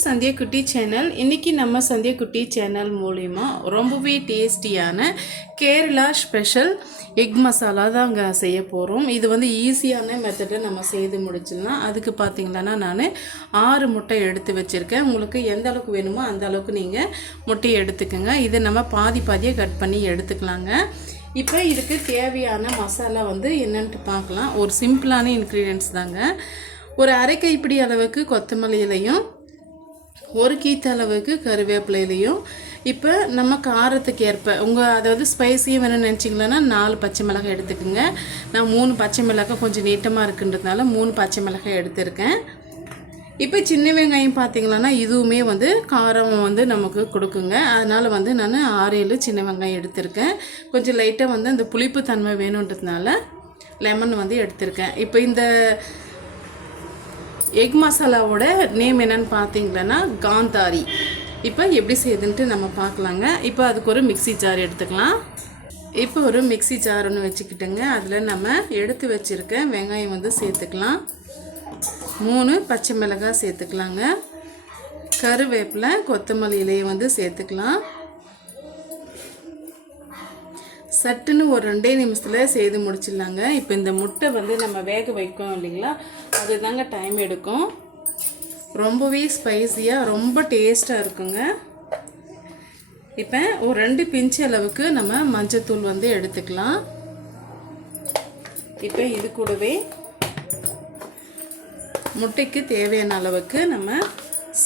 சந்தியா குட்டி சேனல். இன்றைக்கி நம்ம சந்தியா குட்டி சேனல் மூலிமா ரொம்பவே டேஸ்டியான கேரளா ஸ்பெஷல் எக் மசாலா தாங்க செய்ய போகிறோம். இது வந்து ஈஸியான மெத்தடில் நம்ம செய்து முடிச்சிடலாம். அதுக்கு பார்த்திங்கன்னா நான் 6 முட்டை எடுத்து வச்சுருக்கேன். உங்களுக்கு எந்த அளவுக்கு வேணுமோ அந்த அளவுக்கு நீங்கள் முட்டையை எடுத்துக்கோங்க. இதை நம்ம பாதியாக கட் பண்ணி எடுத்துக்கலாங்க. இப்போ இதுக்கு தேவையான மசாலா வந்து என்னென்ட்டு பார்க்கலாம். ஒரு சிம்பிளான இன்க்ரீடியன்ட்ஸ் தாங்க. ஒரு அரை கைப்பிடி அளவுக்கு கொத்தமல்லி இலையும், ஒரு கீத்து அளவுக்கு கருவேப்பிலையிலையும், இப்போ நம்ம காரத்துக்கு ஏற்ப அதாவது ஸ்பைஸியாக வேணும்னு நினச்சிங்களன்னா 4 பச்சை மிளகாய் எடுத்துக்கோங்க. நான் 3 பச்சை மிளகாய் கொஞ்சம் நீட்டமாக இருக்குன்றதுனால 3 பச்சை மிளகாய் எடுத்திருக்கேன். இப்போ சின்ன வெங்காயம் பார்த்திங்களான்னா இதுவுமே வந்து காரம் வந்து நமக்கு கொடுக்குங்க. அதனால் வந்து நான் 6-7 சின்ன வெங்காயம் எடுத்திருக்கேன். கொஞ்சம் லைட்டாக வந்து அந்த புளிப்பு தன்மை வேணுன்றதுனால லெமன் வந்து எடுத்திருக்கேன். இப்போ இந்த எக் மசாலாவோட நேம் என்னன்னு பார்த்தீங்கன்னா காந்தாரி. இப்போ எப்படி செய்யுதுன்ட்டு நம்ம பார்க்கலாங்க. இப்போ அதுக்கு ஒரு மிக்சி ஜார் எடுத்துக்கலாம். இப்போ ஒரு மிக்சி ஜார் ஒன்று வச்சுக்கிட்டுங்க. அதில் நம்ம எடுத்து வச்சுருக்க வெங்காயம் வந்து சேர்த்துக்கலாம். 3 பச்சை மிளகாய் சேர்த்துக்கலாங்க. கருவேப்பிலை, கொத்தமல்லி இலையை வந்து சேர்த்துக்கலாம். சட்டுன்னு ஒரு 2 நிமிஷத்தில் செய்து முடிச்சிடலாங்க. இப்போ இந்த முட்டை வந்து நம்ம வேக வைக்கோம் இல்லைங்களா, அது தாங்க டைம் எடுக்கும். ரொம்பவே ஸ்பைஸியாக ரொம்ப டேஸ்ட்டாக இருக்குங்க. இப்போ ஒரு 2 பிஞ்ச் அளவுக்கு நம்ம மஞ்சத்தூள் வந்து எடுத்துக்கலாம். இப்போ இது கூடவே முட்டைக்கு தேவையான அளவுக்கு நம்ம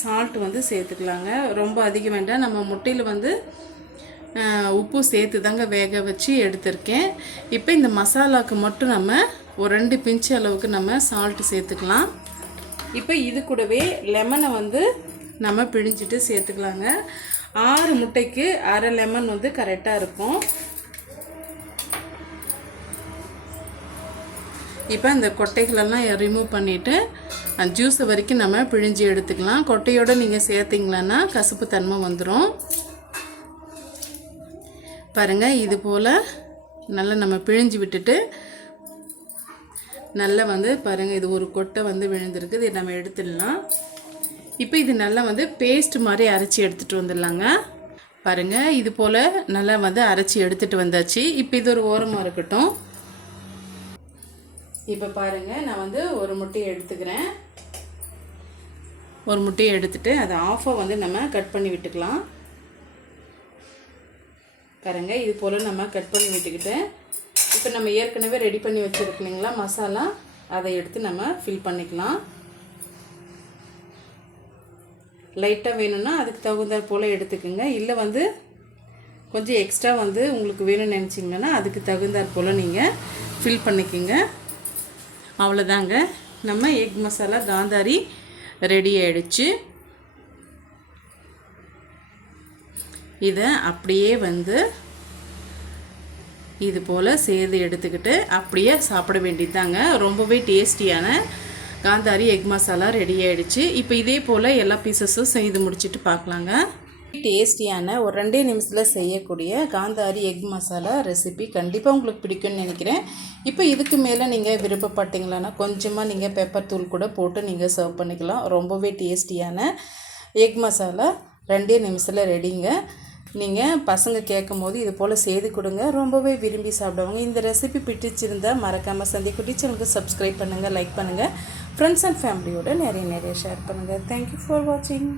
சால்ட் வந்து சேர்த்துக்கலாங்க. ரொம்ப அதிகம் வேண்டாம். நம்ம முட்டையில் வந்து உப்பு சேர்த்து தாங்க வேக வச்சு எடுத்திருக்கேன். இப்போ இந்த மசாலாவுக்கு மட்டும் நம்ம ஒரு 2 பிஞ்ச் அளவுக்கு நம்ம சால்ட்டு சேர்த்துக்கலாம். இப்போ இது கூடவே லெமனை வந்து நம்ம பிழிஞ்சிட்டு சேர்த்துக்கலாங்க. 6 முட்டைக்கு அரை லெமன் வந்து கரெக்டாக இருக்கும். இப்போ இந்த கொட்டைகளெல்லாம் ரிமூவ் பண்ணிவிட்டு அந்த ஜூஸை வரைக்கும் நம்ம பிழிஞ்சு எடுத்துக்கலாம். கொட்டையோடு நீங்கள் சேர்த்திங்களான்னா கசப்பு தன்மை வந்துடும். பாருங்கள், இது போல் நல்லா நம்ம பிழிஞ்சு விட்டுட்டு நல்லா வந்து பாருங்கள், இது ஒரு கொட்டை வந்து விழுந்திருக்கு. இதை நம்ம எடுத்துடலாம். இப்போ இது நல்லா வந்து பேஸ்ட் மாதிரி அரைச்சி எடுத்துகிட்டு வந்துடலாங்க. பாருங்கள், இது போல் நல்லா வந்து அரைச்சி எடுத்துகிட்டு வந்தாச்சு. இப்போ இது ஒரு ஓரமாக இருக்கட்டும். இப்போ பாருங்கள், நான் வந்து ஒரு முட்டையை எடுத்துக்கிறேன். ஒரு முட்டையை எடுத்துகிட்டு அதை ஆஃபாக வந்து நம்ம கட் பண்ணி விட்டுக்கலாம். பாருங்க, இது போல் நம்ம கட் பண்ணி விட்டுக்கிட்டு இப்போ நம்ம ஏற்கனவே ரெடி பண்ணி வச்சுருக்கீங்களா மசாலா, அதை எடுத்து நம்ம ஃபில் பண்ணிக்கலாம். லைட்டாக வேணும்னா அதுக்கு தகுந்த போல் எடுத்துக்கோங்க. இல்லை வந்து கொஞ்சம் எக்ஸ்ட்ரா வந்து உங்களுக்கு வேணும்னு நினச்சிங்கன்னா அதுக்கு தகுந்தாற் போல் நீங்கள் ஃபில் பண்ணிக்கோங்க. அவ்வளோதாங்க, நம்ம எக் மசாலா காந்தாரி ரெடி ஆகிடுச்சு. இதை அப்படியே வந்து இது போல் சேர்த்து எடுத்துக்கிட்டு அப்படியே சாப்பிட வேண்டியதாங்க. ரொம்பவே டேஸ்டியான காந்தாரி எக் மசாலா ரெடி ஆகிடுச்சு. இப்போ இதே போல் எல்லா பீசஸும் செய்து முடிச்சுட்டு பார்க்கலாங்க. டேஸ்டியான ஒரு 2 நிமிஷத்தில் செய்யக்கூடிய காந்தாரி எக் மசாலா ரெசிபி கண்டிப்பாக உங்களுக்கு பிடிக்கும்னு நினைக்கிறேன். இப்போ இதுக்கு மேலே நீங்கள் விருப்பப்பட்டீங்களான்னா கொஞ்சமாக நீங்கள் பெப்பர் தூள் கூட போட்டு நீங்கள் சர்வ் பண்ணிக்கலாம். ரொம்பவே டேஸ்டியான எக் மசாலா 2 நிமிஷத்தில் ரெடிங்க. நீங்கள் பசங்க கேட்கும் போது இது போல் செய்து கொடுங்க, ரொம்பவே விரும்பி சாப்பிடுவாங்க. இந்த ரெசிபி பிடிச்சிருந்தால் மறக்காமல் சந்தியா குட்டி சேனலுக்கு சப்ஸ்கிரைப் பண்ணுங்கள், லைக் பண்ணுங்கள், ஃப்ரெண்ட்ஸ் அண்ட் ஃபேமிலியோடு நிறைய ஷேர் பண்ணுங்கள். தேங்க்யூ ஃபார் வாட்சிங்.